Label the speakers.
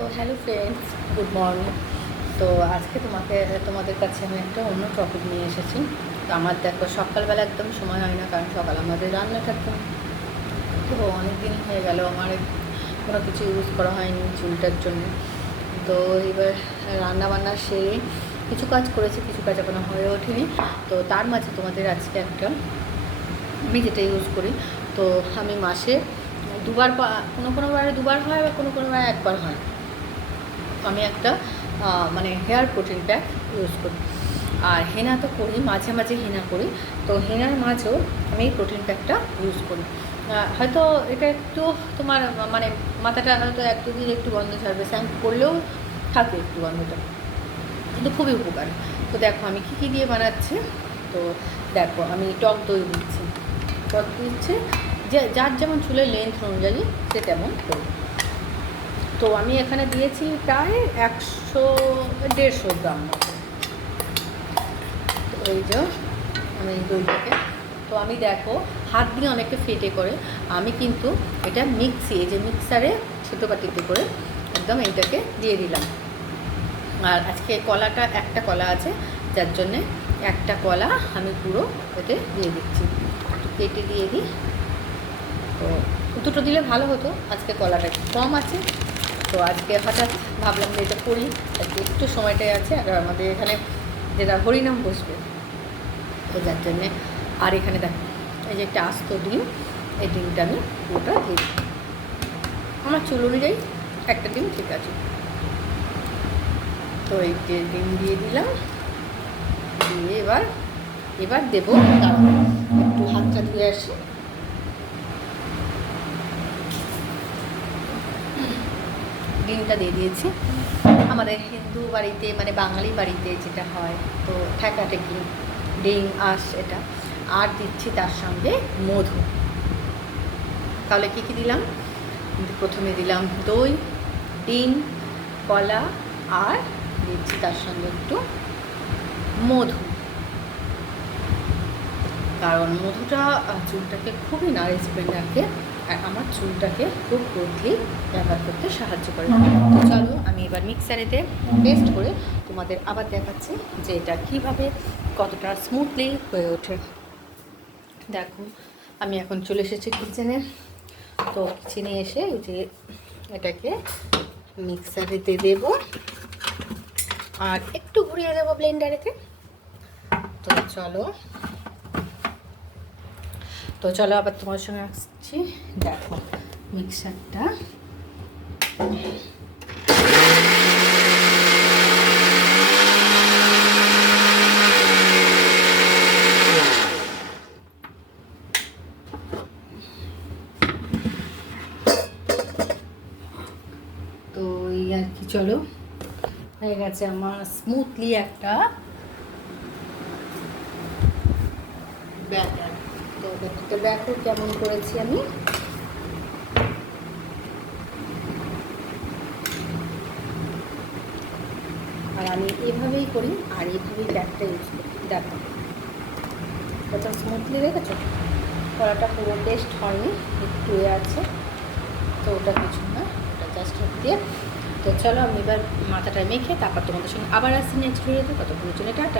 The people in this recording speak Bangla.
Speaker 1: তো হ্যালো ফ্রেন্ডস গুড মর্নিং তো আজকে তোমাকে, তোমাদের কাছে আমি একটা অন্য টপিক নিয়ে এসেছি। তো আমার দেখো সকালবেলা একদম সময় হয় না, কারণ সকাল আমাদের রান্না একদম তো অনেক দিন হয়ে গেল, আমার কোনো কিছু ইউজ করা হয়নি চুলটার জন্য। তো এবার রান্না বান্না সেরে কিছু কাজ করেছি, কিছু কাজ এখনও হয়ে ওঠেনি। তো তার মাঝে তোমাদের আজকে একটা, আমি যেটা ইউজ করি, তো আমি মাসে দুবার কোনো কোনো বারে দুবার হয় বা কোনো কোনো বারে একবার হয়। আমি একটা মানে হেয়ার প্রোটিন প্যাক ইউজ করি। আর হেনা তো করি, মাঝে মাঝে হেনা করি। তো হেনার মাঝেও আমি এই প্রোটিন প্যাকটা ইউজ করি। হয়তো এটা একটু তোমার মানে মাথাটা হয়তো এক দুদিন একটু গন্ধ ছাড়বে শ্যাম্পু করলেও থাকে একটু গন্ধটা। কিন্তু খুবই উপকার। তো দেখো আমি কী কী দিয়ে বানাচ্ছি? তো দেখো আমি টক দই দিচ্ছি। টক দিচ্ছে, যে, যার যেমন চুলের লেন্থ অনুযায়ী সে তেমন করবে। তো আমি এখানে দিয়েছি প্রায় একশো দেড়শো গ্রাম মতো। তো এই যে, আমি দইটাকে। তো আমি দেখো, হাত দিয়ে অনেকে ফেটে করে, আমি কিন্তু এটা মিক্সি, এই যে মিক্সারে ছোটো বাটিতে করে একদম এইটাকে দিয়ে দিলাম। আর আজকে কলাটা একটা কলা আছে, যার জন্যে একটা কলা আমি পুরো এতে দিয়ে দিচ্ছি। কেটে দিয়ে দিই। তো দুটো দিলে ভালো হতো, আজকে কলাটা কম আছে। তো আজকে হঠাৎ ভাবলাম যে এটা করি। আজকে একটু সময়টাই আছে, আর আমাদের এখানে যেটা হরিনাম বসবে, তো যার জন্যে। আর এখানে দেখো, এই যে একটা আস্ত ডিম, এই ডিমটা আমি পুরোটা দিই আমার চুল অনুযায়ী একটা ডিম ঠিক আছে। তো এই যে ডিম দিয়ে দিলাম, দিয়ে এবার এবার দেবো একটু হাতটা ধুয়ে আসি। ডিমটা দিয়ে দিয়েছি। আমাদের হিন্দু বাড়িতে মানে বাঙালি বাড়িতে যেটা হয়, তো ঠেকাঠেকি ডিম, আঁশ, এটা। আর দিচ্ছি তার সঙ্গে মধু। তাহলে কী কী দিলাম? প্রথমে দিলাম দই, ডিম, কলা, আর দিচ্ছি তার সঙ্গে একটু মধু। কারণ মধুটা চুলটাকে খুবই নারিশমেন্ট রাখে আর আমার চুলটাকে খুব গ্রোথলি ব্যবহার করতে সাহায্য করে। তো চলো, আমি এবার মিক্সারেতে পেস্ট করে তোমাদের আবার দেখাচ্ছি যে এটা কীভাবে কতটা স্মুথলি হয়ে ওঠে। দেখো, আমি এখন চলে এসেছি কিচেনে তো কিচেনে এসে এই যে এটাকে মিক্সারেতে দেব। আর একটু ঘুরিয়ে দেবো ব্লেন্ডারেতে তো চলো তো চলো আবার তোমার সঙ্গে আসছি। দেখো, মিক্সারটা। তো এই আর কি, চলো। হয়ে গেছে আমার স্মুথলি একটা তো দেখো কেমন করেছি আমি। আর আমি এভাবেই করি, আর এইভাবেই ব্যাগটা ইউজ করি। দেখো, কত স্মুথলি দেখেছ? কড়াটা পুরো টেস্ট হয়নি, একটু এ আছে, তো ওটা কিছু না, ওটা জাস্ট দিয়ে। তো চলো, আমি এবার মাথাটা মেখে তারপর তোমাদের সঙ্গে আবার আসছি নেক্সট ভিডিওতে কতক্ষণের জন্য টাটা।